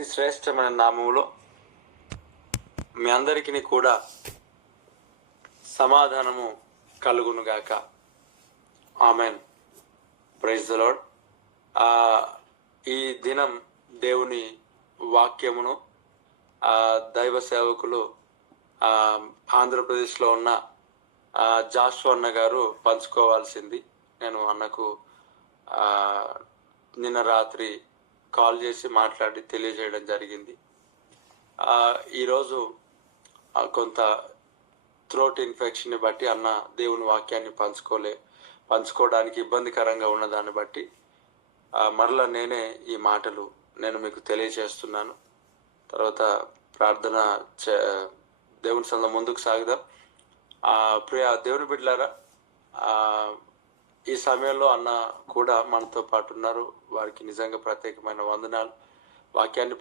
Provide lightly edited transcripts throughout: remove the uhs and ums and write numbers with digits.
అతి శ్రేష్టమైన నామములో మీ అందరికీ కూడా సమాధానము కలుగునుగాక. ఆమెన్. Praise the Lord. ఈ దినం దేవుని వాక్యమును దైవ సేవకులు ఆంధ్రప్రదేశ్లో ఉన్న జాషువా అన్న గారు పంచుకోవాల్సింది. నేను అన్నకు నిన్న రాత్రి కాల్ చేసి మాట్లాడి తెలియజేయడం జరిగింది. ఈరోజు కొంత థ్రోట్ ఇన్ఫెక్షన్ని బట్టి అన్న దేవుని వాక్యాన్ని పంచుకోవడానికి ఇబ్బందికరంగా ఉన్నదాన్ని బట్టి మరలా నేనే ఈ మాటలు నేను మీకు తెలియజేస్తున్నాను. తర్వాత ప్రార్థన దేవుని సంద ముందుకు సాగుదాం. ప్రియ దేవుని బిడ్డలారా, ఈ సమయంలో అన్న కూడా మనతో పాటు ఉన్నారు. వారికి నిజంగా ప్రత్యేకమైన వందనాలు. వాక్యాన్ని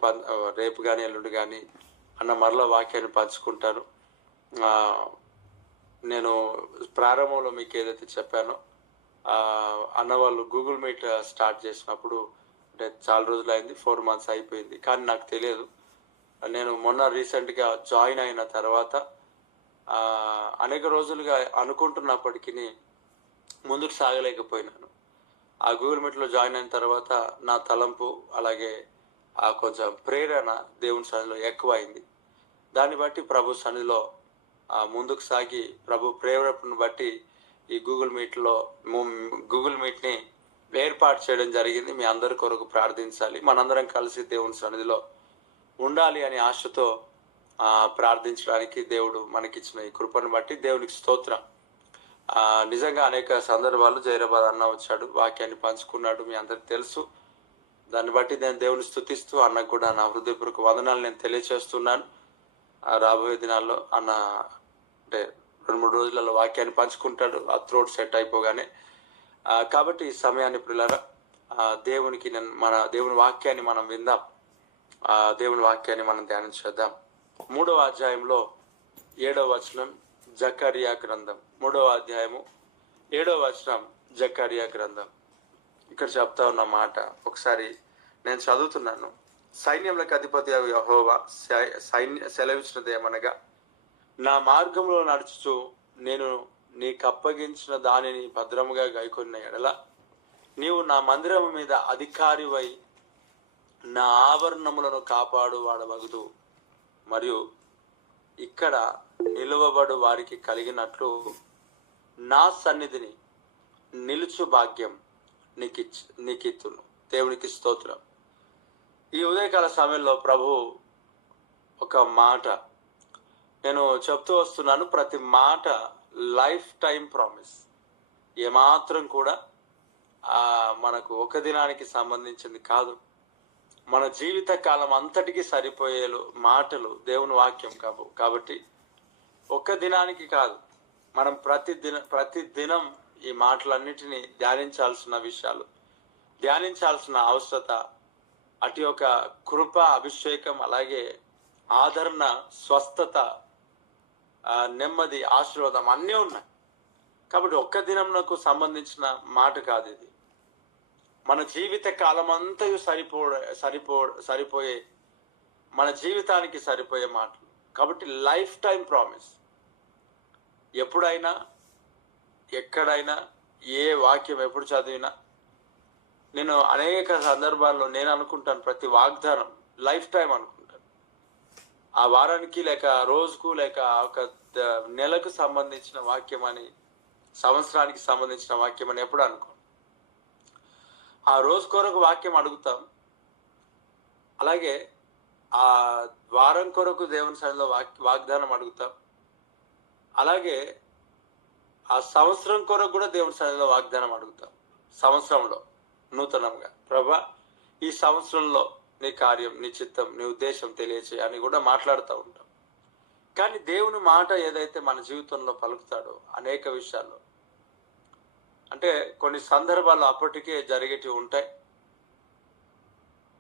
రేపు కానీ ఎల్లుండి కానీ అన్న మరలా వాక్యాన్ని పంచుకుంటాను. నేను ప్రారంభంలో మీకు ఏదైతే చెప్పానో అన్న వాళ్ళు గూగుల్ మీట్ స్టార్ట్ చేసినప్పుడు, అంటే చాలా రోజులు అయింది, 4 months అయిపోయింది, కానీ నాకు తెలియదు. నేను మొన్న రీసెంట్గా జాయిన్ అయిన తర్వాత అనేక రోజులుగా అనుకుంటున్నప్పటికీ ముందుకు సాగలేకపోయినాను. ఆ గూగుల్ మీట్లో జాయిన్ అయిన తర్వాత నా తలంపు అలాగే కొంచెం ప్రేరణ దేవుని సన్నిధిలో ఎక్కువైంది. దాన్ని బట్టి ప్రభు సన్నిధిలో ముందుకు సాగి ప్రభు ప్రేరణను బట్టి ఈ గూగుల్ మీట్ని ఏర్పాటు చేయడం జరిగింది. మీ అందరి కొరకు ప్రార్థించాలి, మనందరం కలిసి దేవుని సన్నిధిలో ఉండాలి అనే ఆశతో ప్రార్థించడానికి దేవుడు మనకిచ్చిన ఈ కృపను బట్టి దేవునికి స్తోత్రం. నిజంగా అనేక సందర్భాలు జైరాబాద్ అన్న వచ్చాడు, వాక్యాన్ని పంచుకున్నాడు, మీ అందరికి తెలుసు. దాన్ని బట్టి నేను దేవుని స్తుతిస్తూ అన్నకు కూడా నా హృదయపూర్వక వందనాలు నేను తెలియచేస్తున్నాను. రాబోయే దినాల్లో అన్న అంటే 2-3 రోజులలో వాక్యాన్ని పంచుకుంటాడు, ఆ థ్రోట్ సెట్ అయిపోగానే. కాబట్టి ఈ సమయాన్ని ప్రియులారా దేవుని వాక్యాన్ని మనం విందాం. దేవుని వాక్యాన్ని మనం ధ్యానం చేద్దాం. 3వ అధ్యాయంలో 7వ వచనం జకరియా గ్రంథం. 3వ అధ్యాయము 7వ వచనం జకరియా గ్రంథం. ఇక్కడ చెప్తా ఉన్న మాట ఒకసారి నేను చదువుతున్నాను. సైన్యములకు అధిపతి యెహోవా సెలవిచ్చినది ఏమనగా, నా మార్గంలో నడుచుచు నేను నీకు అప్పగించిన దానిని భద్రముగా గైకొన్న ఎడల నీవు నా మందిరము మీద అధికారివై నా ఆభరణములను కాపాడు వాడవగుదు, మరియు ఇక్కడ నిలువబడు వారికి కలిగినట్లు నా సన్నిధిని నిలుచు భాగ్యం నీకిత్తును. దేవునికి స్తోత్రం. ఈ ఉదయకాల సమయంలో ప్రభు ఒక మాట నేను చెప్తూ వస్తున్నాను. ప్రతి మాట లైఫ్ టైం ప్రామిస్. ఏమాత్రం కూడా మనకు ఒక దినానికి సంబంధించింది కాదు. మన జీవిత కాలం అంతటికి సరిపోయే మాటలు దేవుని వాక్యం కాబట్టి ఒక్క దినానికి కాదు, మనం ప్రతి దినం ఈ మాటలన్నిటినీ ధ్యానించాల్సిన విషయాలు, ధ్యానించాల్సిన అవసరత, అటు యొక్క కృప, అభిషేకం, అలాగే ఆదరణ, స్వస్థత, నెమ్మది, ఆశీర్వాదం అన్నీ ఉన్నాయి. కాబట్టి ఒక్క దినంకు సంబంధించిన మాట కాదు ఇది. మన జీవిత కాలం అంతయు సరిపోయే మన జీవితానికి సరిపోయే మాటలు. కాబట్టి లైఫ్ టైం ప్రామిస్. ఎప్పుడైనా ఎక్కడైనా ఏ వాక్యం ఎప్పుడు చదివినా నేను అనేక సందర్భాల్లో నేను అనుకుంటాను, ప్రతి వాగ్దానం లైఫ్ టైం అనుకుంటాను. ఆ వారానికి లేక రోజుకు లేక ఒక నెలకు సంబంధించిన వాక్యం అని, సంవత్సరానికి సంబంధించిన వాక్యం అని ఎప్పుడు అనుకోను. ఆ రోజు కొరకు వాక్యం అడుగుతాం, అలాగే ఆ వారం కొరకు దేవుని సన్నిధిలో వాగ్దానం అడుగుతాం, అలాగే ఆ సంవత్సరం కొరకు కూడా దేవుని సన్నిధిలో వాగ్దానం అడుగుతాం. సంవత్సరంలో నూతనంగా ప్రభా ఈ సంవత్సరంలో నీ కార్యం, నీ చిత్తం, నీ ఉద్దేశం తెలియచేయ అని కూడా మాట్లాడుతూ ఉంటాం. కానీ దేవుని మాట ఏదైతే మన జీవితంలో పలుకుతాడో అనేక విషయాల్లో, అంటే కొన్ని సందర్భాల్లో అప్పటికే జరిగేటివి ఉంటాయి.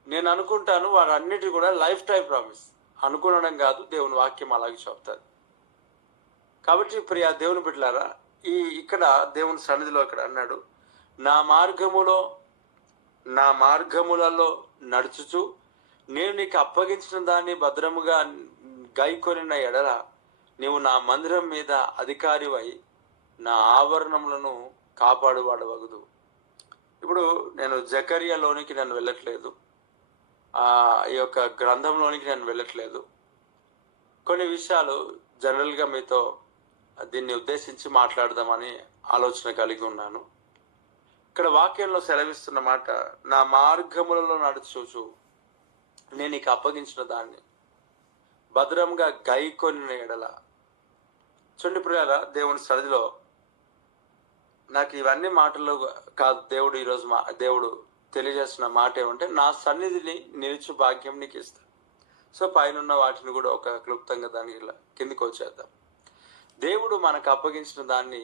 నేను అనుకుంటాను వారన్నిటి కూడా లైఫ్ టైం ప్రామిస్. అనుకునడం కాదు, దేవుని వాక్యం అలాగే చెప్తాది. కాబట్టి ప్రియ దేవుని బిడ్డలారా, ఇక్కడ దేవుని సన్నిధిలో ఇక్కడ అన్నాడు, నా మార్గములలో నడుచుచు నేను నీకు అప్పగించిన దాన్ని భద్రముగా గైకొనిన ఎడల నీవు నా మందిరం మీద అధికారివై నా ఆవరణములను కాపాడువాడవగుదు. ఇప్పుడు నేను జకర్యాలోనికి నేను వెళ్ళట్లేదు, ఈ యొక్క గ్రంథంలోనికి నేను వెళ్ళట్లేదు. కొన్ని విషయాలు జనరల్గా మీతో దీన్ని ఉద్దేశించి మాట్లాడదామని ఆలోచన కలిగి ఉన్నాను. ఇక్కడ వాక్యంలో సెలవిస్తున్న మాట, నా మార్గములలో నడుచుచు నేను నీకు అప్పగించిన దాన్ని భద్రంగా గైకొనిన ఎడల. చూడండి ప్రియారా, దేవుని సన్నిధిలో నాకు ఇవన్నీ మాటలు కాదు, దేవుడు ఈరోజు దేవుడు తెలియజేస్తున్న మాట ఏమంటే, నా సన్నిధిని నిలిచి భాగ్యం నీకు ఇస్తా. సో పైన వాటిని కూడా ఒక క్లుప్తంగా దానికి ఇలా కిందికి వచ్చేద్దాం. దేవుడు మనకు అప్పగించిన దాన్ని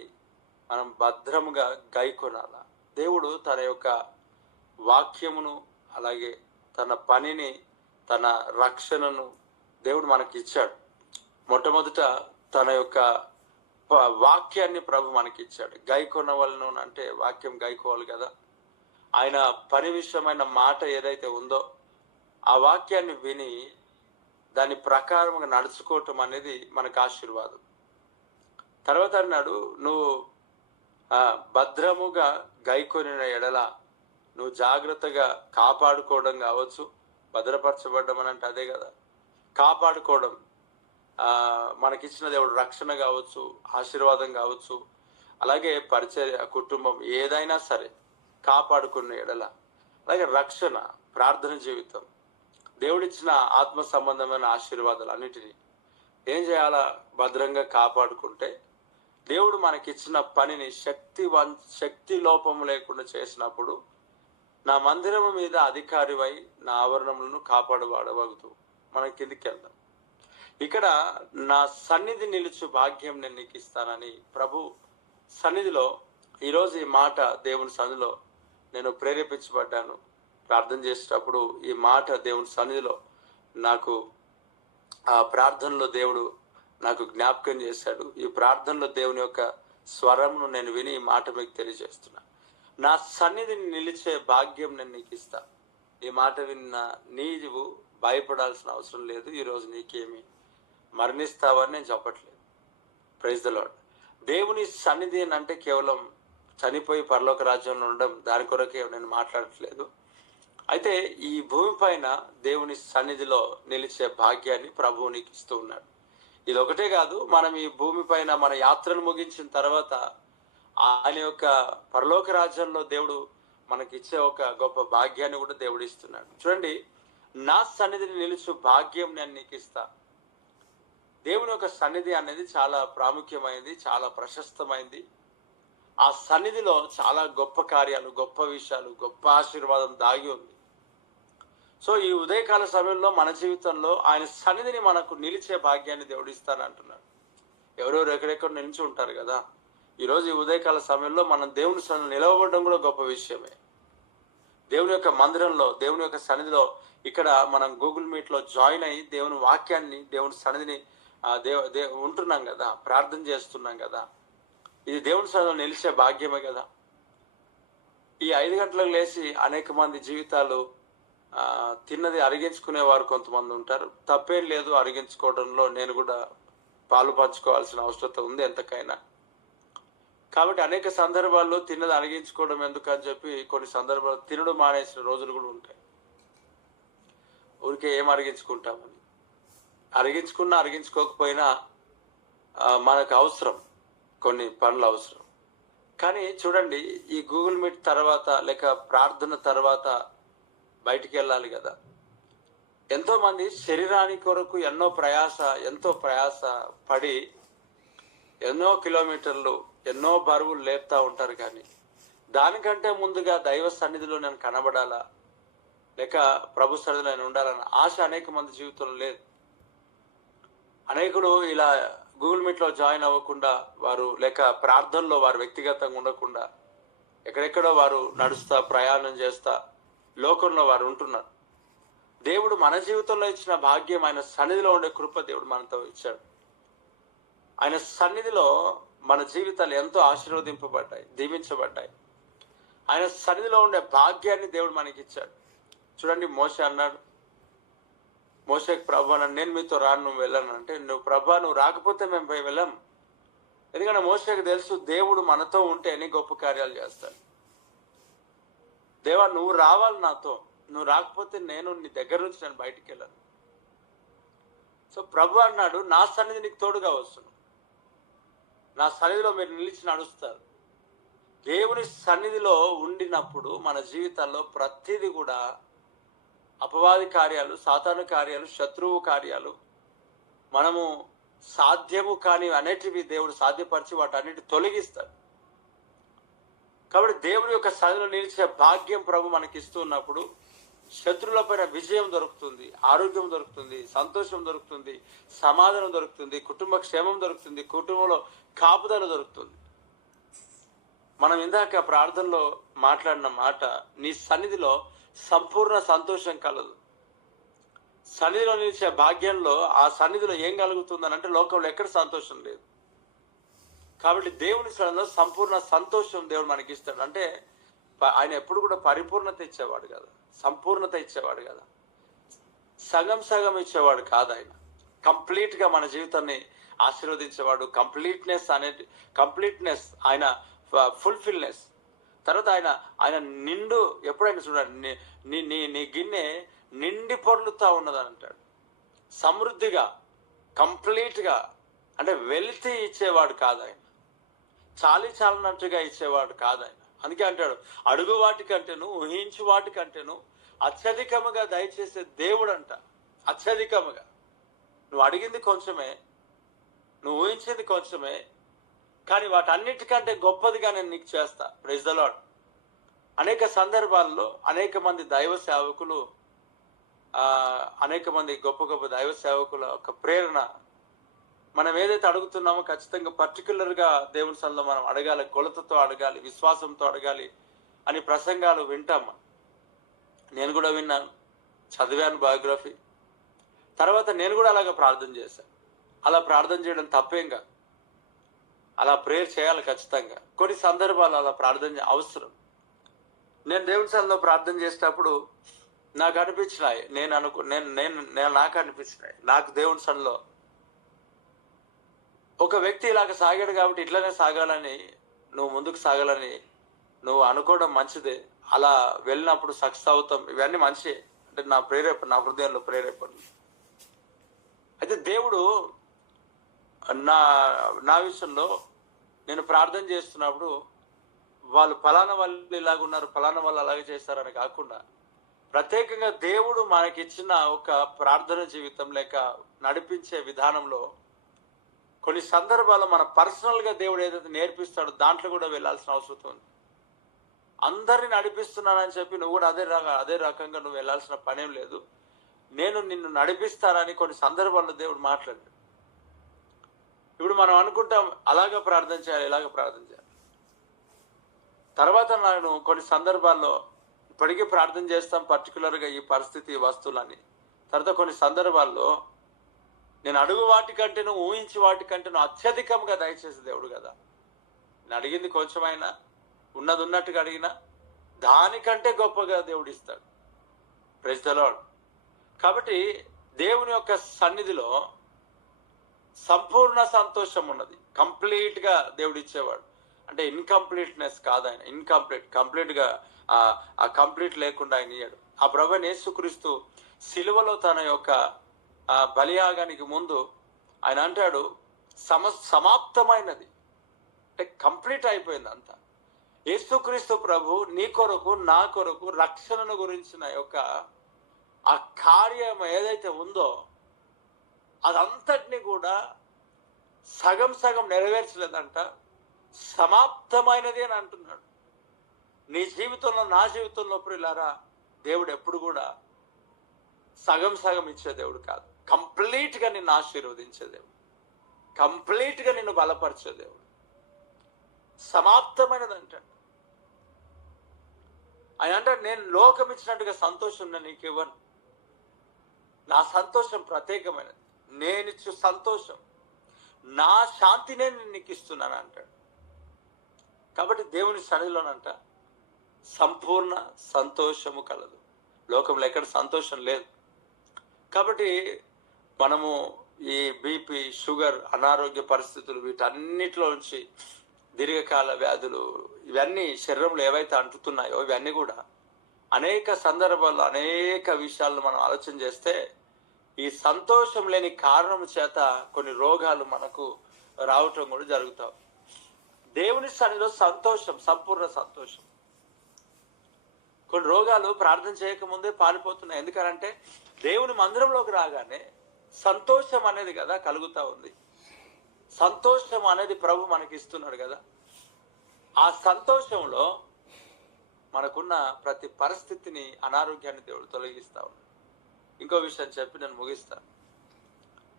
మనం భద్రముగా గైకొనాల. దేవుడు తన యొక్క వాక్యమును, అలాగే తన పనిని, తన రక్షణను దేవుడు మనకి ఇచ్చాడు. మొట్టమొదట తన యొక్క వాక్యాన్ని ప్రభు మనకి ఇచ్చాడు. గైకొనవలను అంటే వాక్యం గైకోవాలి కదా. ఆయన పని విషయమైన మాట ఏదైతే ఉందో ఆ వాక్యాన్ని విని దాని ప్రకారంగా నడుచుకోవటం అనేది మనకు ఆశీర్వాదం. తర్వాత అన్నాడు, నువ్వు భద్రముగా గైకొనిన ఎడల, నువ్వు జాగ్రత్తగా కాపాడుకోవడం కావచ్చు, భద్రపరచబడ్డం అని అంటే అదే కదా, కాపాడుకోవడం. మనకిచ్చిన దేవుడు రక్షణ కావచ్చు, ఆశీర్వాదం కావచ్చు, అలాగే పరిచర్య, కుటుంబం ఏదైనా సరే కాపాడుకున్న ఎడల, అలాగే రక్షణ, ప్రార్థన జీవితం, దేవుడిచ్చిన ఆత్మ సంబంధమైన ఆశీర్వాదాలు అన్నిటినీ ఏం చేయాలా? భద్రంగా కాపాడుకుంటే దేవుడు మనకిచ్చిన పనిని శక్తి లోపం లేకుండా చేసినప్పుడు నా మందిరము మీద అధికారివై నా ఆవరణములను కాపాడువాడవగుతూ. మనం కిందికి వెళ్దాం. ఇక్కడ నా సన్నిధి నిలుచు భాగ్యం నేను నీకు ఇస్తానని ప్రభు సన్నిధిలో ఈరోజు ఈ మాట దేవుని సన్నిధిలో నేను ప్రేరేపించబడ్డాను. ప్రార్థన చేసేటప్పుడు ఈ మాట దేవుని సన్నిధిలో నాకు ఆ ప్రార్థనలో దేవుడు నాకు జ్ఞాపకం చేశాడు. ఈ ప్రార్థనలో దేవుని యొక్క స్వరంను నేను విని ఈ మాట మీకు తెలియజేస్తున్నా. నా సన్నిధిని నిలిచే భాగ్యం నేను నీకు ఇస్తా. ఈ మాట విన్న నీవు భయపడాల్సిన అవసరం లేదు. ఈరోజు నీకేమి మరణిస్తావని నేను చెప్పట్లేదు. Praise the Lord. దేవుని సన్నిధి అంటే కేవలం చనిపోయి పరలోక రాజ్యంలో ఉండడం, దాని కొరకే నేను మాట్లాడట్లేదు. అయితే ఈ భూమి పైన దేవుని సన్నిధిలో నిలిచే భాగ్యాన్ని ప్రభువు నీకు ఇస్తూ ఉన్నాడు. ఇది ఒకటే కాదు, మనం ఈ భూమి పైన మన యాత్రను ముగించిన తర్వాత ఆయన యొక్క పరలోక రాజ్యంలో దేవుడు మనకిచ్చే ఒక గొప్ప భాగ్యాన్ని కూడా దేవుడు ఇస్తున్నాడు. చూడండి, నా సన్నిధిని నిలుచు భాగ్యం నేను నీకు ఇస్తా. దేవుని యొక్క సన్నిధి అనేది చాలా ప్రాముఖ్యమైనది, చాలా ప్రశస్తమైంది. ఆ సన్నిధిలో చాలా గొప్ప కార్యాలు, గొప్ప విషయాలు, గొప్ప ఆశీర్వాదం దాగి ఉంది. సో ఈ ఉదయకాల సమయంలో మన జీవితంలో ఆయన సన్నిధిని మనకు నిలిచే భాగ్యాన్ని దేవుడు ఇస్తానంటున్నాడు. ఎవరెవరు ఎక్కడెక్కడ నిలిచి ఉంటారు కదా. ఈరోజు ఈ ఉదయకాల సమయంలో మనం దేవుని సన్నిధిలో నిలవబడడం కూడా గొప్ప విషయమే. దేవుని యొక్క మందిరంలో, దేవుని యొక్క సన్నిధిలో ఇక్కడ మనం గూగుల్ మీట్లో జాయిన్ అయ్యి దేవుని వాక్యాన్ని, దేవుని సన్నిధిని ఉంటున్నాం కదా, ప్రార్థన చేస్తున్నాం కదా. ఇది దేవుని సన్నిధిలో నిలిచే భాగ్యమే కదా. ఈ 5 గంటలకు లేచి అనేక మంది జీవితాలు తిన్నది అరిగించుకునేవారు కొంతమంది ఉంటారు. తప్పేం లేదు, అరిగించుకోవడంలో నేను కూడా పాలు పంచుకోవాల్సిన అవసరం ఉంది ఎంతకైనా. కాబట్టి అనేక సందర్భాల్లో తిన్నది అరిగించుకోవడం ఎందుకు అని చెప్పి కొన్ని సందర్భాలు తినడం మానేసిన రోజులు కూడా ఉంటాయి. ఊరికే ఏం అరిగించుకుంటామని. అరిగించుకున్నా అరిగించుకోకపోయినా మనకు అవసరం, కొన్ని పనులు అవసరం. కానీ చూడండి, ఈ గూగుల్ మీట్ తర్వాత లేక ప్రార్థన తర్వాత బయటికి వెళ్ళాలి కదా. ఎంతో మంది శరీరానికి కొరకు ఎంతో ప్రయాస పడి ఎన్నో కిలోమీటర్లు, ఎన్నో బరువులు లేపుతా ఉంటారు. కానీ దానికంటే ముందుగా దైవ సన్నిధిలో నేను కనబడాలా, లేక ప్రభు సన్నిధిలో నేను ఉండాలన్న ఆశ అనేక మంది జీవితంలో లేదు. అనేకులు ఇలా గూగుల్ మీట్లో జాయిన్ అవ్వకుండా వారు, లేక ప్రార్థనలో వారు వ్యక్తిగతంగా ఉండకుండా ఎక్కడెక్కడో వారు నడుస్తా, ప్రయాణం చేస్తా లోకంలో వారు ఉంటున్నారు. దేవుడు మన జీవితంలో ఇచ్చిన భాగ్యం, ఆయన సన్నిధిలో ఉండే కృప దేవుడు మనతో ఇచ్చాడు. ఆయన సన్నిధిలో మన జీవితాలు ఎంతో ఆశీర్వదింపబడ్డాయి, దీవించబడ్డాయి. ఆయన సన్నిధిలో ఉండే భాగ్యాన్ని దేవుడు మనకి ఇచ్చాడు. చూడండి, మోషే అన్నాడు, మోషేకి ప్రభు అన్నాడు, నేను మీతో రాను, నువ్వు వెళ్ళను అంటే, నువ్వు రాకపోతే మేము పోయి వెళ్ళాం. ఎందుకంటే మోషేకి తెలుసు దేవుడు మనతో ఉంటేనే గొప్ప కార్యాలు చేస్తాడు. దేవా నువ్వు రావాలి నాతో, నువ్వు రాకపోతే నేను నీ దగ్గర నుంచి నేను బయటికి వెళ్ళను. సో ప్రభు అన్నాడు, నా సన్నిధి నీకు తోడుగా వస్తున్నాను, నా సన్నిధిలో మీరు నిలిచి నడుస్తారు. దేవుని సన్నిధిలో ఉండినప్పుడు మన జీవితాల్లో ప్రతిదీ కూడా అపవాది కార్యాలు, సాతాను కార్యాలు, శత్రువు కార్యాలు, మనము సాధ్యము కాని అనేటివి దేవుడు సాధ్యపరిచి వాటన్నిటి తొలగిస్తాడు. కాబట్టి దేవుని యొక్క సన్నిధిలో నిలిచే భాగ్యం ప్రభు మనకి ఇస్తున్నప్పుడు శత్రువులపైన విజయం దొరుకుతుంది, ఆరోగ్యం దొరుకుతుంది, సంతోషం దొరుకుతుంది, సమాధానం దొరుకుతుంది, కుటుంబ క్షేమం దొరుకుతుంది, కుటుంబంలో కాపుదల దొరుకుతుంది. మనం ఇందాక ప్రార్థనలో మాట్లాడిన మాట, నీ సన్నిధిలో సంపూర్ణ సంతోషం కలదు. సన్నిధిలో నిలిచే భాగ్యంలో ఆ సన్నిధిలో ఏం కలుగుతుందని అంటే లోకంలో ఎక్కడ సంతోషం లేదు. కాబట్టి దేవుని సన్నిధిలో సంపూర్ణ సంతోషం దేవుడు మనకి ఇస్తాడు. అంటే ఆయన ఎప్పుడు కూడా పరిపూర్ణత ఇచ్చేవాడు కదా, సంపూర్ణత ఇచ్చేవాడు కదా, సగం సగం ఇచ్చేవాడు కాదు. ఆయన కంప్లీట్గా మన జీవితాన్ని ఆశీర్వదించేవాడు. కంప్లీట్నెస్ ఆయన ఫుల్ఫిల్నెస్. తర్వాత ఆయన నిండు, ఎప్పుడైనా చూడండి, నీ గిన్నె నిండి పొర్లుతా ఉన్నదని అంటాడు. సమృద్ధిగా, కంప్లీట్గా, అంటే వెల్తీ ఇచ్చేవాడు కాదు ఆయన, చాలినట్టుగా ఇచ్చేవాడు కాదు ఆయన. అందుకే అంటాడు, అడుగు వాటికంటేను ఊహించు వాటికంటేను అత్యధికముగా దయచేసే దేవుడు అంట. అత్యధికముగా నువ్వు అడిగింది కొంచెమే, నువ్వు ఊహించింది కొంచెమే, కానీ వాటన్నిటికంటే గొప్పదిగా నేను నీకు చేస్తా. Praise the Lord. అనేక సందర్భాల్లో అనేక మంది దైవ సేవకులు, అనేక మంది గొప్ప గొప్ప దైవ సేవకుల ఒక ప్రేరణ, మనం ఏదైతే అడుగుతున్నామో ఖచ్చితంగా పర్టికులర్గా దేవుని సన్నిధిలో మనం అడగాలి, కొలతతో అడగాలి, విశ్వాసంతో అడగాలి అని ప్రసంగాలు వింటాం. నేను కూడా విన్నాను, చదివాను బయోగ్రఫీ. తర్వాత నేను కూడా అలాగ ప్రార్థన చేశాను. అలా ప్రార్థన చేయడం తప్పేం కాదు, అలా ప్రేయర్ చేయాలి ఖచ్చితంగా. కొన్ని సందర్భాలు అలా ప్రార్థన అవసరం. నేను దేవుని సన్నిధిలో ప్రార్థన చేసేటప్పుడు నాకు అనిపించినాయి, నాకు అనిపించినాయి, నాకు దేవుని సన్నిధిలో ఒక వ్యక్తి ఇలాగ సాగాడు కాబట్టి ఇట్లనే సాగాలని, నువ్వు ముందుకు సాగాలని నువ్వు అనుకోవడం మంచిదే. అలా వెళ్ళినప్పుడు సక్సెస్ అవుతాం, ఇవన్నీ మంచిదే. అంటే నా హృదయంలో ప్రేరేపణ. అయితే దేవుడు నా విషయంలో నేను ప్రార్థన చేస్తున్నప్పుడు వాళ్ళు ఫలానా వాళ్ళు ఇలాగున్నారు, ఫలానా వాళ్ళు అలాగే చేస్తారని కాకుండా ప్రత్యేకంగా దేవుడు మనకిచ్చిన ఒక ప్రార్థన జీవితం లేక నడిపించే విధానంలో కొన్ని సందర్భాల్లో మన పర్సనల్గా దేవుడు ఏదైతే నేర్పిస్తాడో దాంట్లో కూడా వెళ్ళాల్సిన అవసరం ఉంది. అందరిని నడిపిస్తున్నానని చెప్పి నువ్వు కూడా అదే రకంగా నువ్వు వెళ్ళాల్సిన పనేం లేదు. నేను నిన్ను నడిపిస్తానని కొన్ని సందర్భాల్లో దేవుడు మాట్లాడాడు. ఇప్పుడు మనం అనుకుంటాం అలాగ ప్రార్థన చేయాలి, ఇలాగ ప్రార్థన చేయాలి. తర్వాత నేను కొన్ని సందర్భాల్లో ఇప్పటికీ ప్రార్థన చేస్తాం, పర్టికులర్గా ఈ పరిస్థితి, వస్తువులని. తర్వాత కొన్ని సందర్భాల్లో నేను అడుగు వాటికంటేను ఊహించి వాటికంటేను అత్యధికంగా దయచేసి దేవుడు కదా. నేను అడిగింది కొంచెమైనా, ఉన్నది ఉన్నట్టుగా అడిగినా దానికంటే గొప్పగా దేవుడు ఇస్తాడు. Praise the Lord. కాబట్టి దేవుని యొక్క సన్నిధిలో సంపూర్ణ సంతోషం ఉన్నది. కంప్లీట్గా దేవుడు ఇచ్చేవాడు. అంటే ఇన్కంప్లీట్నెస్ కాదు ఆయన, కంప్లీట్గా ఆ కంప్లీట్ లేకుండా ఆయన ఇయ్యాడు. ఆ ప్రభువైన యేసుక్రీస్తు సిలువలో తన యొక్క బలియాగానికి ముందు ఆయన అంటాడు, సమాప్తమైనది, అంటే కంప్లీట్ అయిపోయింది అంతా. యేసుక్రీస్తు ప్రభు నీ కొరకు నా కొరకు రక్షణను గురించిన యొక్క ఆ కార్యం ఏదైతే ఉందో అదంతటిని కూడా సగం నెరవేర్చలేదంట, సమాప్తమైనది అని అంటున్నాడు. నీ జీవితంలో, నా జీవితంలో ప్రియులారా, దేవుడు ఎప్పుడు కూడా సగం ఇచ్చే దేవుడు కాదు. కంప్లీట్గా నిన్ను ఆశీర్వదించే దేవుడు, కంప్లీట్గా నిన్ను బలపరిచే దేవుడు. సమాప్తమైనది అంటాడు ఆయన. అంటాడు, నేను లోకం ఇచ్చినట్టుగా సంతోషం నేను నీకు ఇవ్వను, నా సంతోషం ప్రత్యేకమైనది, నేనిచ్చు సంతోషం, నా శాంతినే నేను నీకు ఇస్తున్నాను అంటాడు. కాబట్టి దేవుని సన్నిధిలోనంట సంపూర్ణ సంతోషము కలదు. లోకంలో ఎక్కడ సంతోషం లేదు. కాబట్టి మనము ఈ బీపీ, షుగర్, అనారోగ్య పరిస్థితులు వీటన్నిటిలో నుంచి దీర్ఘకాల వ్యాధులు ఇవన్నీ శరీరంలో ఏవైతే అంటుతున్నాయో ఇవన్నీ కూడా అనేక సందర్భాల్లో అనేక విషయాలను మనం ఆలోచన చేస్తే ఈ సంతోషం లేని కారణం చేత కొన్ని రోగాలు మనకు రావటం కూడా జరుగుతాం. దేవుని సన్నిధిలో సంతోషం, సంపూర్ణ సంతోషం. కొన్ని రోగాలు ప్రార్థన చేయకముందే పారిపోతున్నాయి. ఎందుకంటే దేవుని మందిరంలోకి రాగానే సంతోషం అనేది కదా కలుగుతా ఉంది. సంతోషం అనేది ప్రభు మనకి ఇస్తున్నాడు కదా. ఆ సంతోషంలో మనకున్న ప్రతి పరిస్థితిని, అనారోగ్యాన్ని దేవుడు తొలగిస్తా ఉన్నాడు. ఇంకో విషయం చెప్పి నేను ముగిస్తాను.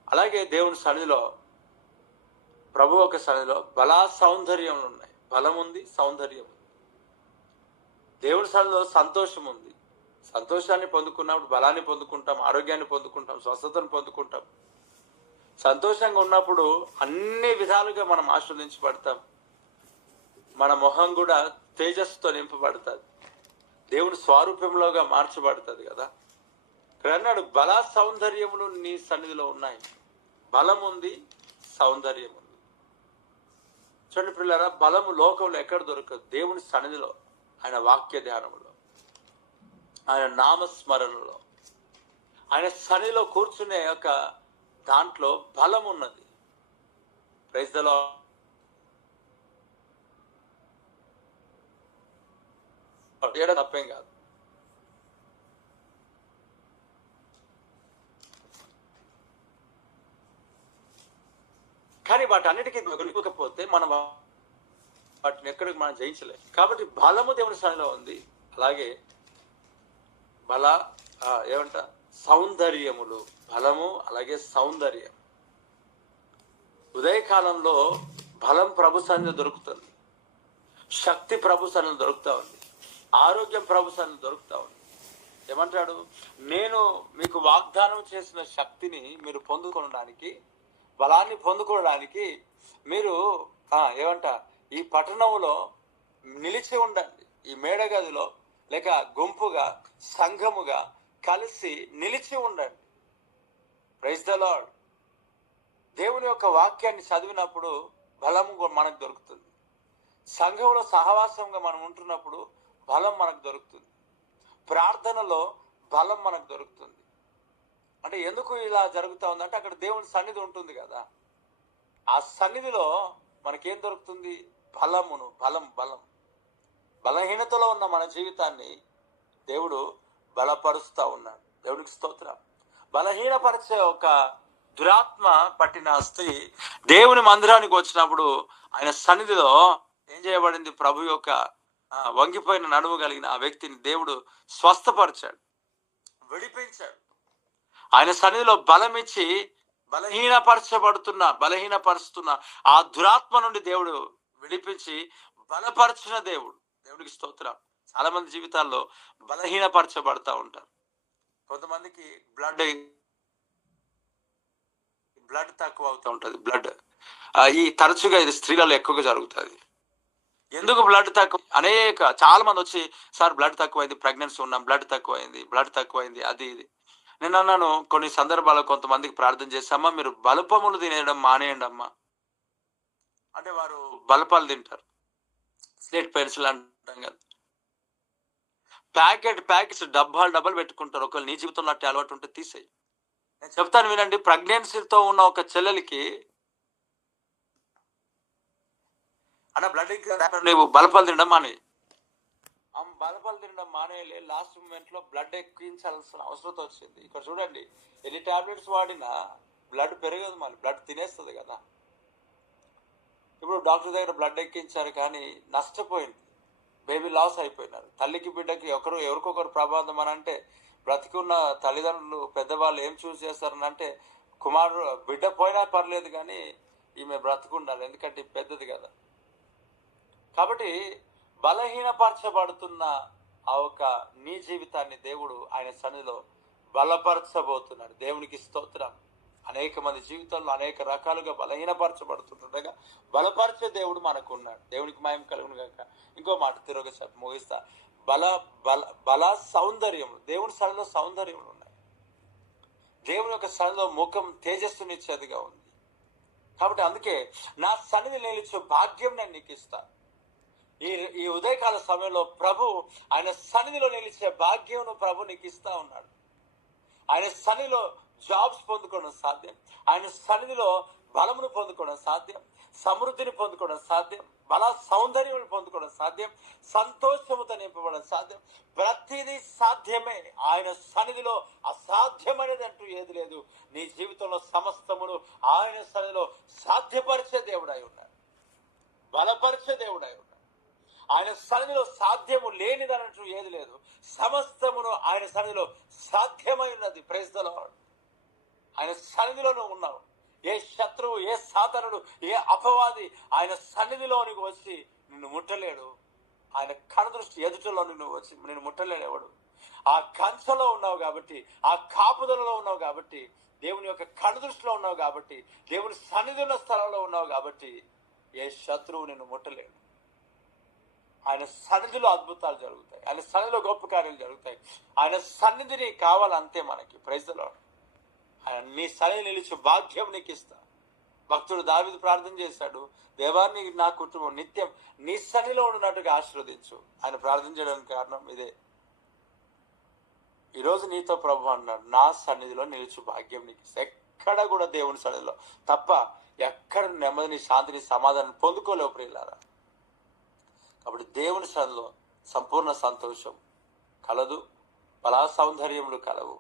అలాగే దేవుని సన్నిధిలో, ప్రభు ఒక సన్నిధిలో బలా సౌందర్యం ఉన్నాయి. బలం ఉంది, సౌందర్యం ఉంది. దేవుని సన్నిధిలో సంతోషం ఉంది. సంతోషాన్ని పొందుకున్నప్పుడు బలాన్ని పొందుకుంటాం, ఆరోగ్యాన్ని పొందుకుంటాం, స్వస్థతను పొందుకుంటాం. సంతోషంగా ఉన్నప్పుడు అన్ని విధాలుగా మనం ఆస్వాదించబడతాం. మన మొహం కూడా తేజస్సుతో నింపబడుతుంది, దేవుని స్వరూపంలోగా మార్చబడుతుంది కదా. ఇక్కడ అన్నాడు, బల సౌందర్యములు నీ సన్నిధిలో ఉన్నాయి. బలం ఉంది, సౌందర్యం ఉంది. చూడండి పిల్లరా, బలము లోకంలో ఎక్కడ దొరకదు. దేవుని సన్నిధిలో, ఆయన వాక్య ధ్యానములో, ఆయన నామస్మరణలో, ఆయన సన్నిధిలో కూర్చునే యొక్క దాంట్లో బలం ఉన్నది. Praise the Lord. తప్పేం కాదు. కానీ వాటన్నిటికీ దొరికకపోతే మనం వాటిని ఎక్కడికి మనం జయించలేం. కాబట్టి బలము దేవుని స్థాయిలో ఉంది. అలాగే ఏమంట సౌందర్యములు, బలము అలాగే సౌందర్యం. ఉదయకాలంలో బలం ప్రభు సన్నిధిలో దొరుకుతుంది, శక్తి ప్రభు సన్నిధిలో దొరుకుతా ఉంది, ఆరోగ్యం ప్రభు సన్నిధిలో దొరుకుతా ఉంది. ఏమంటాడు, నేను మీకు వాగ్దానం చేసిన శక్తిని మీరు పొందుకోవడానికి, బలాన్ని పొందుకోవడానికి మీరు ఏమంట ఈ పట్టణంలో నిలిచి ఉండండి. ఈ మేడగదిలో లేక గుంపుగా, సంఘముగా కలిసి నిలిచి ఉండండి. Praise the Lord. దేవుని యొక్క వాక్యాన్ని చదివినప్పుడు బలము మనకు దొరుకుతుంది. సంఘంలో సహవాసంగా మనం ఉంటున్నప్పుడు బలం మనకు దొరుకుతుంది. ప్రార్థనలో బలం మనకు దొరుకుతుంది. అంటే ఎందుకు ఇలా జరుగుతూ ఉందంటే అక్కడ దేవుని సన్నిధి ఉంటుంది కదా. ఆ సన్నిధిలో మనకేం దొరుకుతుంది? బలమును. బలం. బలహీనతలో ఉన్న మన జీవితాన్ని దేవుడు బలపరుస్తూ ఉన్నాడు. దేవుడికి స్తోత్రం. బలహీనపరిచే ఒక దురాత్మ పట్టిన స్త్రీ దేవుని మందిరానికి వచ్చినప్పుడు ఆయన సన్నిధిలో ఏం చేయబడింది? ప్రభు యొక్క వంగిపోయిన నడుము కలిగిన ఆ వ్యక్తిని దేవుడు స్వస్థపరిచాడు, విడిపించాడు. ఆయన సన్నిధిలో బలమిచ్చి బలహీనపరుస్తున్న ఆ దురాత్మ నుండి దేవుడు విడిపించి బలపరచిన దేవుడు. దేవుడికి స్తోత్రం. చాలా మంది జీవితాల్లో బలహీనపరచబడతా ఉంటారు. కొంతమందికి బ్లడ్ తక్కువ అవుతూ ఉంటుంది. ఈ తరచుగా ఇది స్త్రీలలో ఎక్కువగా జరుగుతుంది. ఎందుకు బ్లడ్ తక్కువ? చాలా మంది వచ్చి, సార్ బ్లడ్ తక్కువైంది, ప్రెగ్నెన్సీ ఉన్నాం, బ్లడ్ తక్కువైంది, అది ఇది. నేను అన్నాను, కొన్ని సందర్భాల్లో కొంతమందికి ప్రార్థన చేసి, అమ్మా మీరు బలపములు తినేయడం మానేయండి అమ్మా అంటే వారు బలపాలు తింటారు. స్లేట్ పెన్సిల్ అంటాం కదా, ప్యాకెట్స్ డబ్బాలు పెట్టుకుంటారు. ఒకవేళ నీ జీవితంలో అట్టే అలవాటు ఉంటే తీసేయి. నేను చెప్తాను వినండి. ప్రెగ్నెన్సీతో ఉన్న ఒక చెల్లెలికి అన్న బ్లడ్ నువ్వు బలపాలు తినడం మానేయి. బలపాలు తినడం మానేయలే. లాస్ట్ మూమెంట్ లో బ్లడ్ ఎక్కించాల్సిన అవసరం వచ్చింది. ఇక్కడ చూడండి, ఎన్ని టాబ్లెట్స్ వాడినా బ్లడ్ పెరగదు, మళ్ళీ బ్లడ్ తినేస్తుంది కదా. ఇప్పుడు డాక్టర్ దగ్గర బ్లడ్ ఎక్కించారు కానీ నష్టపోయింది, బేబీ లాస్ అయిపోయినారు. తల్లికి బిడ్డకి ఎవరికొకరు ప్రమాదం అని అంటే, బ్రతికున్న తల్లిదండ్రులు పెద్దవాళ్ళు ఏం చూస్ చేస్తారని కుమారుడు బిడ్డ పోయినా పర్లేదు కానీ ఈమె బ్రతుకుండాలి, ఎందుకంటే పెద్దది కదా. కాబట్టి బలహీనపరచబడుతున్న ఆ ఒక నీ జీవితాన్ని దేవుడు ఆయన సన్నిధిలో బలపరచబోతున్నాడు. దేవునికి స్తోత్రం. అనేక మంది జీవితంలో అనేక రకాలుగా బలహీనపరచబడుతుండగా బలపరిచే దేవుడు మనకు ఉన్నాడు. దేవునికి మహిమ కలుగును గాక. ఇంకో మాట తిరగసారి ముగిస్తా. బల సౌందర్యం. దేవుని సన్నిధిలో సౌందర్యములు ఉన్నాయి. దేవుని యొక్క సన్నిధిలో ముఖం తేజస్సునిచ్చేదిగా ఉంది. కాబట్టి అందుకే నా సన్నిధి నిలిచే భాగ్యం నేను నీకు ఇస్తాను. ఈ ఉదయకాల సమయంలో ప్రభు ఆయన సన్నిధిలో నిలిచే భాగ్యం ప్రభు నీకు ఇస్తా ఉన్నాడు. ఆయన సన్నిధిలో జాబ్స్ పొందుకోవడం సాధ్యం, ఆయన సన్నిధిలో బలమును పొందుకోవడం సాధ్యం, సమృద్ధిని పొందుకోవడం సాధ్యం, బల సౌందర్యం పొందుకోవడం సాధ్యం, సంతోషముతో నింపబడడం సాధ్యం. ప్రతిదీ సాధ్యమే. ఆయన సన్నిధిలో అసాధ్యమైనది అంటూ ఏది లేదు. నీ జీవితంలో సమస్తమును ఆయన సన్నిధిలో సాధ్యపరిచే దేవుడై ఉన్నాడు, బలపరిచే దేవుడై ఉన్నాడు. ఆయన సన్నిధిలో సాధ్యము లేనిదనంటూ ఏది లేదు. సమస్తమును ఆయన సన్నిధిలో సాధ్యమై ఉన్నది. Praise the Lord. ఆయన సన్నిధిలో నువ్వు ఉన్నావు. ఏ శత్రువు, ఏ సాతానుడు, ఏ అపవాది ఆయన సన్నిధిలోనికి వచ్చి నిన్ను ముట్టలేడు. ఆయన కనుదృష్టి ఎదుటలో నిన్ను వచ్చి నిన్ను ముట్టలేడు ఎవడు. ఆ కంచెలో ఉన్నావు కాబట్టి, ఆ కాపుదలలో ఉన్నావు కాబట్టి, దేవుని యొక్క కనుదృష్టిలో ఉన్నావు కాబట్టి, దేవుని సన్నిధి ఉన్న స్థలంలో ఉన్నావు కాబట్టి ఏ శత్రువు నిన్ను ముట్టలేడు. ఆయన సన్నిధిలో అద్భుతాలు జరుగుతాయి, ఆయన సన్నిధిలో గొప్ప కార్యాలు జరుగుతాయి. ఆయన సన్నిధిని కావాలంతే మనకి. Praise the Lord. ఆయన నీ సన్నిధి నిలిచి భాగ్యం నీకు ఇస్తా. భక్తుడు దావీదు ప్రార్థన చేశాడు, దేవాన్ని నా కుటుంబం నిత్యం నీ సన్నిధిలో ఉన్నట్టుగా ఆశీర్వదించు. ఆయన ప్రార్థన చేయడానికి కారణం ఇదే. ఈరోజు నీతో ప్రభు అన్నాడు, నా సన్నిధిలో నిలిచి భాగ్యం నీకు ఇస్తా. ఎక్కడ కూడా దేవుని సన్నిధిలో తప్ప ఎక్కడ నెమ్మదిని, శాంతిని, సమాధానం పొందుకోలేవు ప్రియులారా. కాబట్టి దేవుని సన్నిధిలో సంపూర్ణ సంతోషం కలదు, బలా సౌందర్యములు కలవు.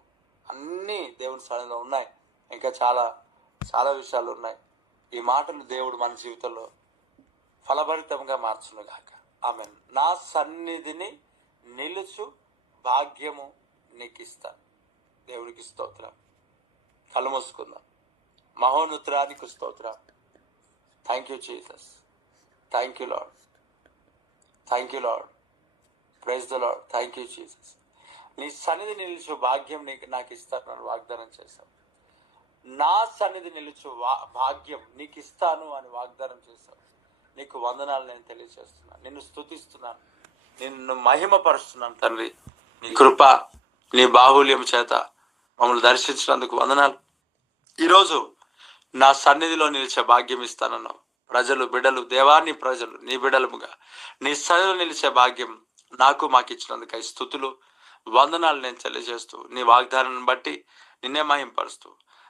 అన్నీ దేవుని సన్నిధిలో ఉన్నాయి. ఇంకా చాలా చాలా విషయాలు ఉన్నాయి. ఈ మాటలు దేవుడు మన జీవితంలో ఫలభరితంగా మార్చునుగాక. ఆమేన్. నా సన్నిధిని నిలుచు భాగ్యము నీకు ఇస్తాను. దేవునికి స్తోత్రం. కళ్ళు మూసుకుందాం. మహోన్నతురానికి స్తోత్రం. Thank you Jesus. Thank you Lord. Thank you Lord. Praise the Lord. Thank you Jesus. నీ సన్నిధి నిలుచు భాగ్యం నాకు ఇస్తాను వాగ్దానం చేశావు. నా సన్నిధి నిలుచు భాగ్యం నీకు ఇస్తాను అని వాగ్దానం చేశావు. నీకు వందనాలు నేను తెలియజేస్తున్నాను. నిన్ను స్తుతిస్తున్నాను, నిన్ను మహిమపరుస్తున్నాను తండ్రి. నీ కృప, నీ బాహుల్యం చేత మమ్మల్ని దర్శించినందుకు వందనాలు. ఈరోజు నా సన్నిధిలో నిలిచే భాగ్యం ఇస్తానన్నావు. ప్రజలు, బిడ్డలు, దేవాన్ని ప్రజలు నీ బిడ్డలుగా నీ సన్నిధిలో నిలిచే భాగ్యం మాకు ఇచ్చినందుకై స్తుతులు, వందనాలు నేను తెలియజేస్తూ, నీ వాగ్దానాన్ని బట్టి నిన్నే మహింపరుస్తూ,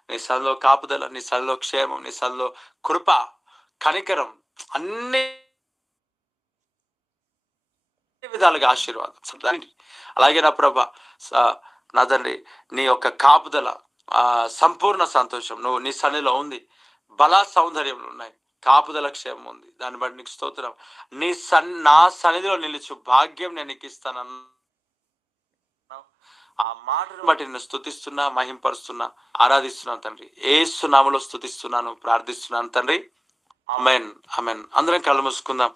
నీ సన్నిధిలో కాపుదల, నీ సన్నిధిలో క్షేమం, నీ సన్నిధిలో కృప, కనికరం, అన్ని విధాలుగా ఆశీర్వాదం. అలాగే నా ప్రభ, నా తండ్రి, నీ యొక్క కాపుదల, సంపూర్ణ సంతోషం నువ్వు నీ సన్నిధిలో ఉంది. బలా సౌందర్యంలో ఉన్నాయి, కాపుదల క్షేమం ఉంది. దాన్ని బట్టి నీకు స్తోత్రం. నా సన్నిధిలో నిలుచు భాగ్యం నేను నీకు ఇస్తానన్నా. ఆ మాటను బట్టి నేను స్తుతిస్తున్నా, మహింపరుస్తున్నా, ఆరాధిస్తున్నాను తండ్రి. యేసు నామములో స్తుతిస్తున్నాను, ప్రార్థిస్తున్నాను తండ్రి. ఆమేన్. ఆమేన్. అందరం కళ్ళు మూసుకుందాం.